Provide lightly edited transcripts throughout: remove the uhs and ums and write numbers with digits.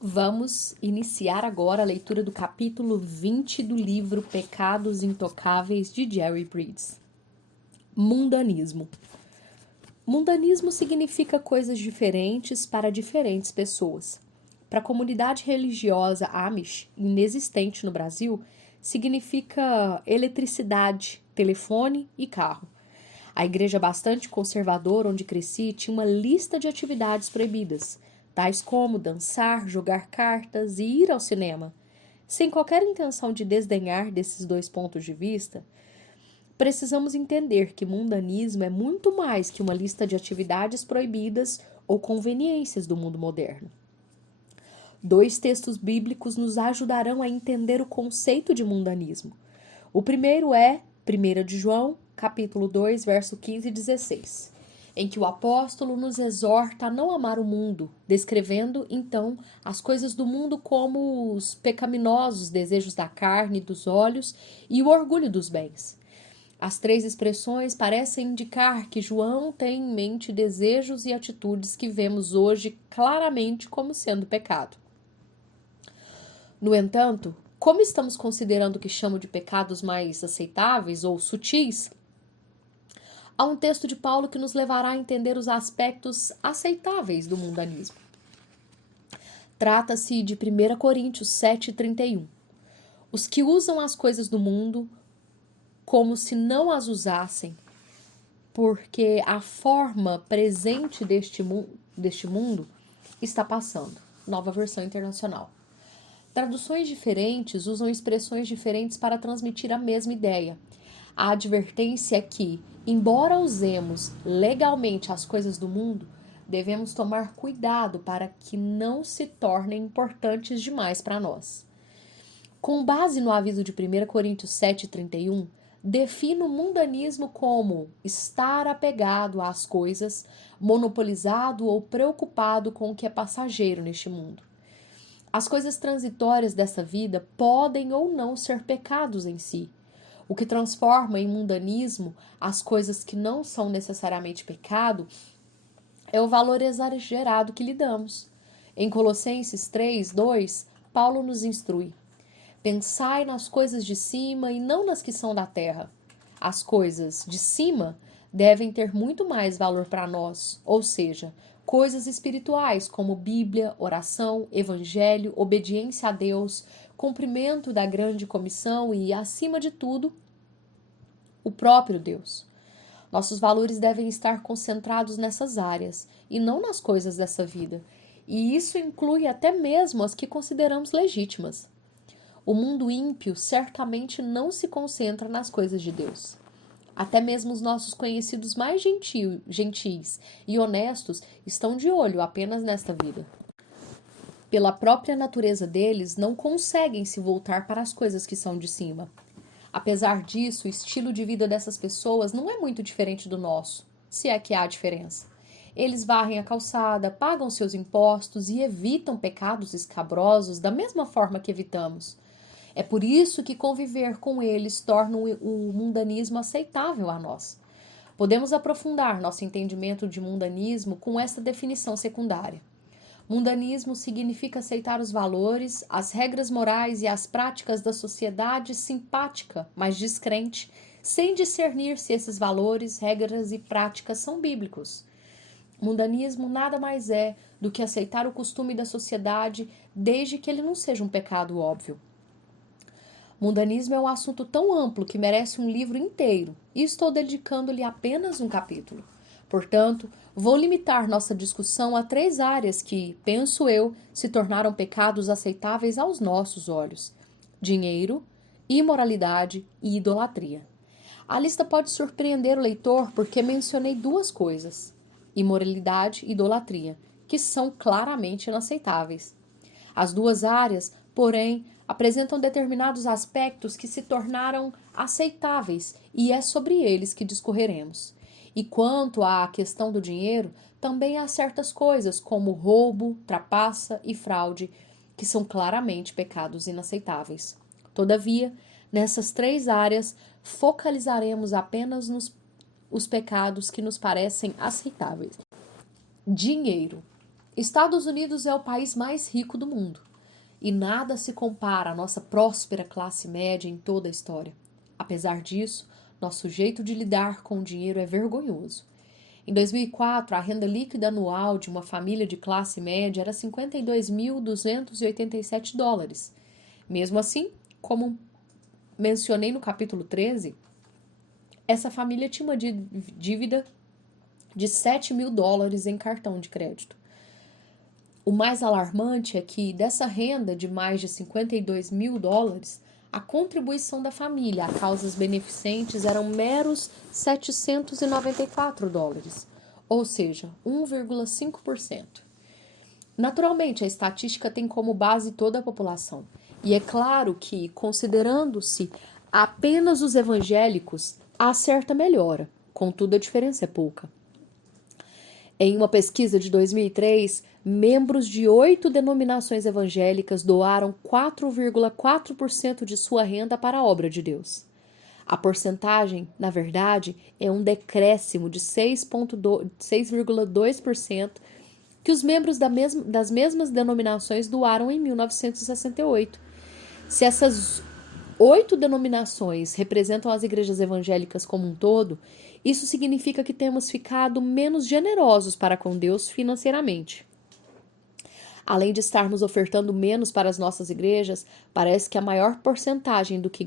Vamos iniciar agora a leitura do capítulo 20 do livro Pecados Intocáveis de Jerry Bridges. Mundanismo. Mundanismo significa coisas diferentes para diferentes pessoas. Para a comunidade religiosa Amish, inexistente no Brasil, significa eletricidade, telefone e carro. A igreja bastante conservadora onde cresci tinha uma lista de atividades proibidas, tais como dançar, jogar cartas e ir ao cinema. Sem qualquer intenção de desdenhar desses dois pontos de vista, precisamos entender que mundanismo é muito mais que uma lista de atividades proibidas ou conveniências do mundo moderno. Dois textos bíblicos nos ajudarão a entender o conceito de mundanismo. O primeiro é 1 de João, capítulo 2, verso 15 e 16, em que o apóstolo nos exorta a não amar o mundo, descrevendo, então, as coisas do mundo como os pecaminosos desejos da carne, dos olhos e o orgulho dos bens. As três expressões parecem indicar que João tem em mente desejos e atitudes que vemos hoje claramente como sendo pecado. No entanto, como estamos considerando o que chamo de pecados mais aceitáveis ou sutis, há um texto de Paulo que nos levará a entender os aspectos aceitáveis do mundanismo. Trata-se de 1 Coríntios 7,31. Os que usam as coisas do mundo como se não as usassem, porque a forma presente deste mundo está passando. Nova Versão Internacional. Traduções diferentes usam expressões diferentes para transmitir a mesma ideia. A advertência é que, embora usemos legalmente as coisas do mundo, devemos tomar cuidado para que não se tornem importantes demais para nós. Com base no aviso de 1 Coríntios 7,31, defino o mundanismo como estar apegado às coisas, monopolizado ou preocupado com o que é passageiro neste mundo. As coisas transitórias dessa vida podem ou não ser pecados em si. O que transforma em mundanismo as coisas que não são necessariamente pecado é o valor exagerado que lhe damos. Em Colossenses 3:2, Paulo nos instrui: pensai nas coisas de cima e não nas que são da terra. As coisas de cima devem ter muito mais valor para nós, ou seja, coisas espirituais como Bíblia, oração, evangelho, obediência a Deus, cumprimento da grande comissão e, acima de tudo, o próprio Deus. Nossos valores devem estar concentrados nessas áreas e não nas coisas dessa vida, e isso inclui até mesmo as que consideramos legítimas. O mundo ímpio certamente não se concentra nas coisas de Deus. Até mesmo os nossos conhecidos mais gentis e honestos estão de olho apenas nesta vida. Pela própria natureza deles, não conseguem se voltar para as coisas que são de cima. Apesar disso, o estilo de vida dessas pessoas não é muito diferente do nosso, se é que há diferença. Eles varrem a calçada, pagam seus impostos e evitam pecados escabrosos da mesma forma que evitamos. É por isso que conviver com eles torna o mundanismo aceitável a nós. Podemos aprofundar nosso entendimento de mundanismo com esta definição secundária. Mundanismo significa aceitar os valores, as regras morais e as práticas da sociedade simpática, mas descrente, sem discernir se esses valores, regras e práticas são bíblicos. Mundanismo nada mais é do que aceitar o costume da sociedade, desde que ele não seja um pecado óbvio. Mundanismo é um assunto tão amplo que merece um livro inteiro, e estou dedicando-lhe apenas um capítulo. Portanto, vou limitar nossa discussão a 3 áreas que, penso eu, se tornaram pecados aceitáveis aos nossos olhos: dinheiro, imoralidade e idolatria. A lista pode surpreender o leitor porque mencionei 2 coisas: imoralidade e idolatria, que são claramente inaceitáveis. As 2 áreas, porém, apresentam determinados aspectos que se tornaram aceitáveis e é sobre eles que discorreremos. E quanto à questão do dinheiro, também há certas coisas como roubo, trapaça e fraude que são claramente pecados inaceitáveis. Todavia, nessas 3 áreas, focalizaremos apenas os pecados que nos parecem aceitáveis. Dinheiro. Estados Unidos é o país mais rico do mundo e nada se compara à nossa próspera classe média em toda a história. Apesar disso, nosso jeito de lidar com o dinheiro é vergonhoso. Em 2004, a renda líquida anual de uma família de classe média era 52.287 dólares. Mesmo assim, como mencionei no capítulo 13, essa família tinha uma dívida de 7 mil dólares em cartão de crédito. O mais alarmante é que dessa renda de mais de 52 mil dólares, a contribuição da família a causas beneficentes eram meros 794 dólares, ou seja, 1,5%. Naturalmente, a estatística tem como base toda a população. E é claro que, considerando-se apenas os evangélicos, há certa melhora, contudo a diferença é pouca. Em uma pesquisa de 2003, membros de 8 denominações evangélicas doaram 4,4% de sua renda para a obra de Deus. A porcentagem, na verdade, é um decréscimo de 6,2% que os membros das mesmas denominações doaram em 1968. Se essas 8 denominações representam as igrejas evangélicas como um todo, isso significa que temos ficado menos generosos para com Deus financeiramente. Além de estarmos ofertando menos para as nossas igrejas, parece que a maior porcentagem do que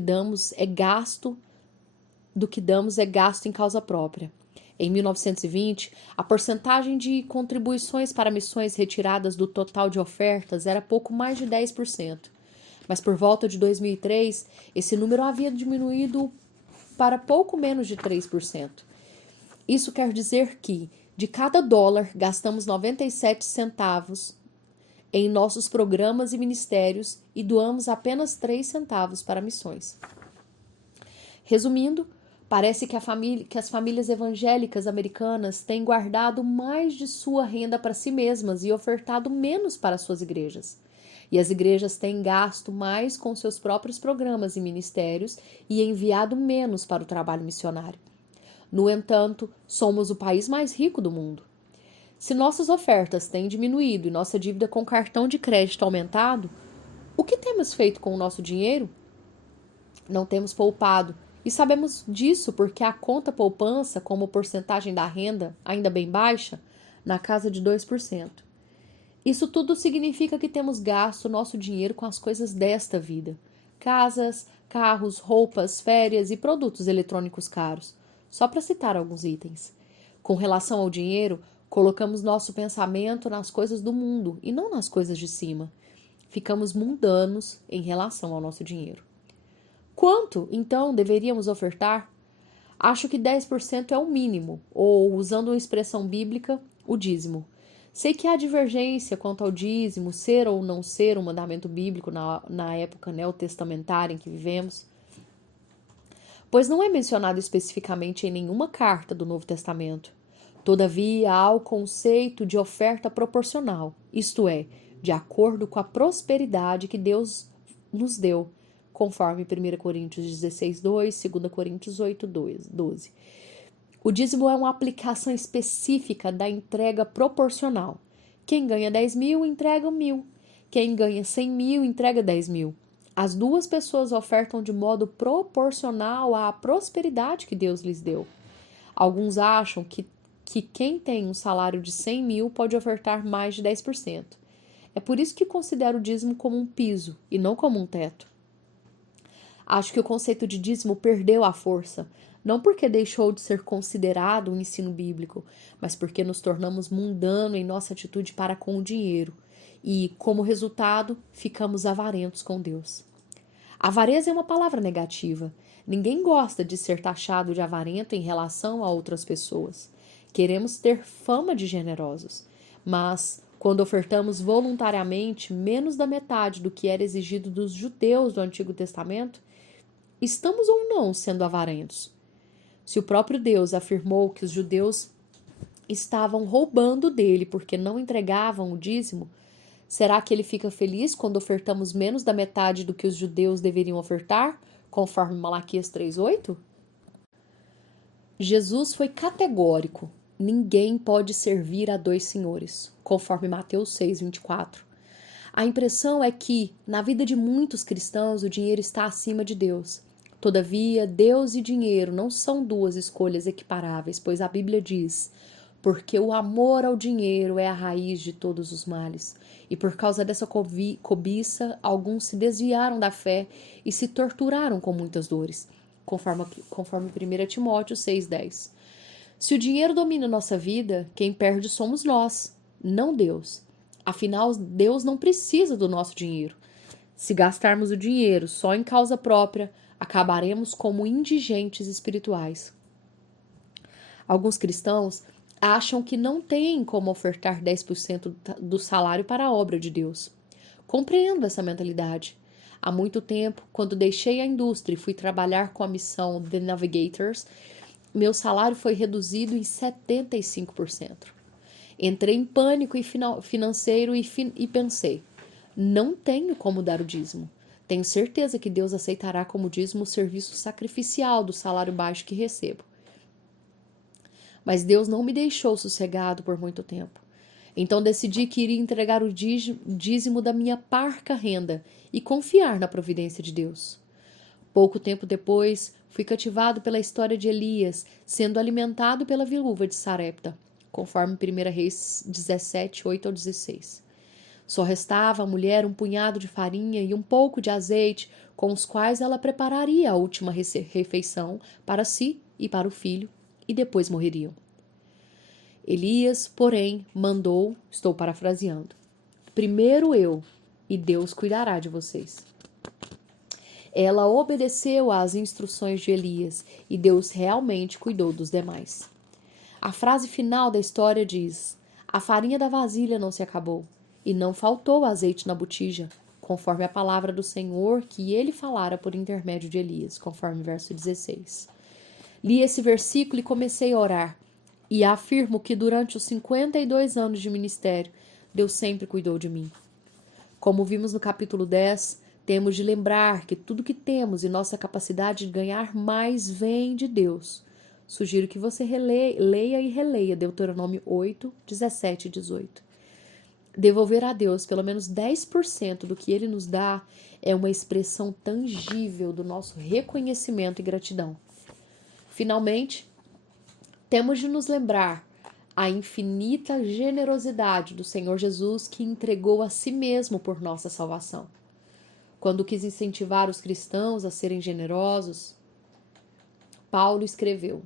damos é gasto em causa própria. Em 1920, a porcentagem de contribuições para missões retiradas do total de ofertas era pouco mais de 10%. Mas por volta de 2003, esse número havia diminuído para pouco menos de 3%. Isso quer dizer que, de cada dólar, gastamos 97 centavos em nossos programas e ministérios e doamos apenas 3 centavos para missões. Resumindo, parece que as famílias evangélicas americanas têm guardado mais de sua renda para si mesmas e ofertado menos para suas igrejas. E as igrejas têm gasto mais com seus próprios programas e ministérios e enviado menos para o trabalho missionário. No entanto, somos o país mais rico do mundo. Se nossas ofertas têm diminuído e nossa dívida com cartão de crédito aumentado, o que temos feito com o nosso dinheiro? Não temos poupado, e sabemos disso porque a conta poupança, como porcentagem da renda ainda bem baixa, na casa de 2%. Isso tudo significa que temos gasto nosso dinheiro com as coisas desta vida: casas, carros, roupas, férias e produtos eletrônicos caros, só para citar alguns itens. Com relação ao dinheiro, colocamos nosso pensamento nas coisas do mundo e não nas coisas de cima. Ficamos mundanos em relação ao nosso dinheiro. Quanto, então, deveríamos ofertar? Acho que 10% é o mínimo, ou, usando uma expressão bíblica, o dízimo. Sei que há divergência quanto ao dízimo ser ou não ser um mandamento bíblico na época neotestamentária em que vivemos, pois não é mencionado especificamente em nenhuma carta do Novo Testamento. Todavia, há o conceito de oferta proporcional, isto é, de acordo com a prosperidade que Deus nos deu, conforme 1 Coríntios 16, 2, 2 Coríntios 8, 12. O dízimo é uma aplicação específica da entrega proporcional. Quem ganha 10 mil, entrega 1.000. Quem ganha 100 mil, entrega 10 mil. As duas pessoas ofertam de modo proporcional à prosperidade que Deus lhes deu. Alguns acham que quem tem um salário de 100 mil pode ofertar mais de 10%. É por isso que considero o dízimo como um piso e não como um teto. Acho que o conceito de dízimo perdeu a força, não porque deixou de ser considerado um ensino bíblico, mas porque nos tornamos mundano em nossa atitude para com o dinheiro e, como resultado, ficamos avarentos com Deus. Avareza é uma palavra negativa. Ninguém gosta de ser taxado de avarento em relação a outras pessoas. Queremos ter fama de generosos, mas quando ofertamos voluntariamente menos da metade do que era exigido dos judeus do Antigo Testamento, estamos ou não sendo avarentos? Se o próprio Deus afirmou que os judeus estavam roubando dele porque não entregavam o dízimo, será que ele fica feliz quando ofertamos menos da metade do que os judeus deveriam ofertar, conforme Malaquias 3:8? Jesus foi categórico. Ninguém pode servir a dois senhores, conforme Mateus 6:24. A impressão é que, na vida de muitos cristãos, o dinheiro está acima de Deus. Todavia, Deus e dinheiro não são duas escolhas equiparáveis, pois a Bíblia diz: porque o amor ao dinheiro é a raiz de todos os males. E por causa dessa cobiça, alguns se desviaram da fé e se torturaram com muitas dores, conforme 1 Timóteo 6,10. Se o dinheiro domina nossa vida, quem perde somos nós, não Deus. Afinal, Deus não precisa do nosso dinheiro. Se gastarmos o dinheiro só em causa própria, acabaremos como indigentes espirituais. Alguns cristãos acham que não têm como ofertar 10% do salário para a obra de Deus. Compreendo essa mentalidade. Há muito tempo, quando deixei a indústria e fui trabalhar com a missão The Navigators, meu salário foi reduzido em 75%. Entrei em pânico financeiro e pensei: não tenho como dar o dízimo. Tenho certeza que Deus aceitará como dízimo o serviço sacrificial do salário baixo que recebo. Mas Deus não me deixou sossegado por muito tempo. Então decidi que iria entregar o dízimo da minha parca renda e confiar na providência de Deus. Pouco tempo depois, fui cativado pela história de Elias, sendo alimentado pela viúva de Sarepta, conforme 1 Reis 17, 8-16. Só restava à mulher um punhado de farinha e um pouco de azeite, com os quais ela prepararia a última refeição para si e para o filho, e depois morreriam. Elias, porém, mandou, estou parafraseando: primeiro eu, e Deus cuidará de vocês. Ela obedeceu às instruções de Elias, e Deus realmente cuidou dos demais. A frase final da história diz: a farinha da vasilha não se acabou, e não faltou azeite na botija, conforme a palavra do Senhor que ele falara por intermédio de Elias, conforme verso 16. Li esse versículo e comecei a orar, e afirmo que durante os 52 anos de ministério, Deus sempre cuidou de mim. Como vimos no capítulo 10, temos de lembrar que tudo que temos e nossa capacidade de ganhar mais vem de Deus. Sugiro que você leia e releia Deuteronômio 8, 17 e 18. Devolver a Deus pelo menos 10% do que Ele nos dá é uma expressão tangível do nosso reconhecimento e gratidão. Finalmente, temos de nos lembrar a infinita generosidade do Senhor Jesus que entregou a si mesmo por nossa salvação. Quando quis incentivar os cristãos a serem generosos, Paulo escreveu: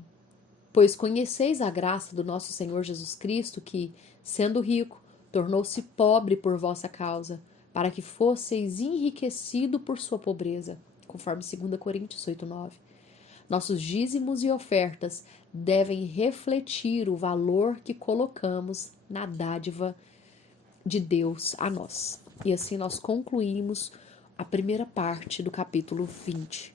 pois conheceis a graça do nosso Senhor Jesus Cristo, que, sendo rico, tornou-se pobre por vossa causa, para que fosseis enriquecido por sua pobreza, conforme 2 Coríntios 8:9. Nossos dízimos e ofertas devem refletir o valor que colocamos na dádiva de Deus a nós. E assim nós concluímos a primeira parte do capítulo 20.